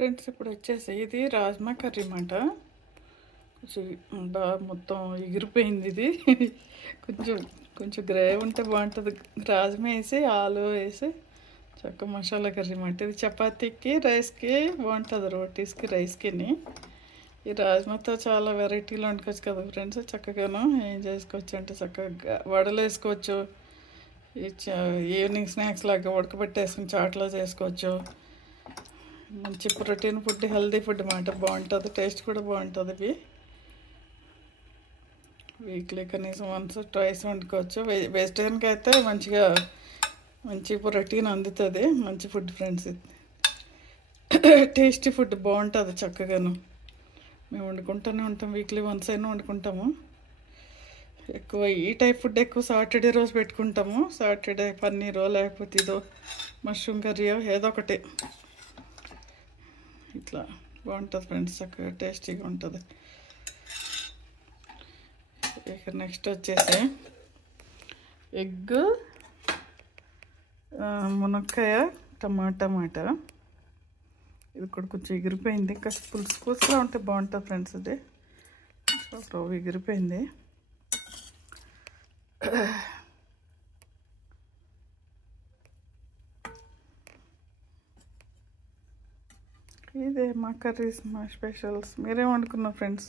Friends ఇప్పుడు వచ్చేసి ఇది రాజ్మా కర్రీ అన్నమాట. కొంచెం బాగా మొత్తం ఎగిరిపోయింది ఇది. కొంచెం కొంచెం గ్రేవీ ఉంటే బాగుంటుంది. రాజ్మా వేసి ఆలు వేసి చక్క మసాలా కర్రీ అన్నమాట. ఇది చపాతీకి రైస్కి బాగుంటుంది, రోటీస్కి రైస్కి. ఈ రాజ్మాతో చాలా వెరైటీలు వండుకోవచ్చు కదా ఫ్రెండ్స్. చక్కగాను ఏం చేసుకోవచ్చు అంటే చక్కగా వడలు వేసుకోవచ్చు, ఈవినింగ్ స్నాక్స్ లాగా ఉడకబెట్టేసుకుని చాట్లో చేసుకోవచ్చు. మంచి ప్రోటీన్ ఫుడ్, హెల్దీ ఫుడ్ అన్నమాట. బాగుంటుంది, టేస్ట్ కూడా బాగుంటుంది. ఇవి వీక్లీ కనీసం వన్స్ ట్వైస్ వండుకోవచ్చు. వెజిటేరియన్కి అయితే మంచి ప్రోటీన్ అందుతుంది. మంచి ఫుడ్ ఫ్రెండ్స్. టేస్టీ ఫుడ్ బాగుంటుంది చక్కగాను. మేము వండుకుంటూనే ఉంటాం, వీక్లీ వన్స్ అయినా వండుకుంటాము. ఎక్కువ ఈ టైప్ ఫుడ్ ఎక్కువ సాటర్డే రోజు పెట్టుకుంటాము. సాటర్డే పన్నీరో లేకపోతే ఇదో మష్రూమ్ కర్రీయో ఏదో ఒకటి ఇట్లా బాగుంటుంది ఫ్రెండ్స్. చక్కగా టేస్టీగా ఉంటుంది. ఇక నెక్స్ట్ వచ్చేసి ఎగ్, మునక్కాయ, టమాటా మాట. ఇది కూడా కొంచెం ఎగిరిపోయింది. ఇంకా పులుసులా ఉంటే బాగుంటుంది ఫ్రెండ్స్. ఇది ఎగిరిపోయింది. ఇదే మా కర్రీస్, మా స్పెషల్స్. మీరేం వండుకున్నారు ఫ్రెండ్స్?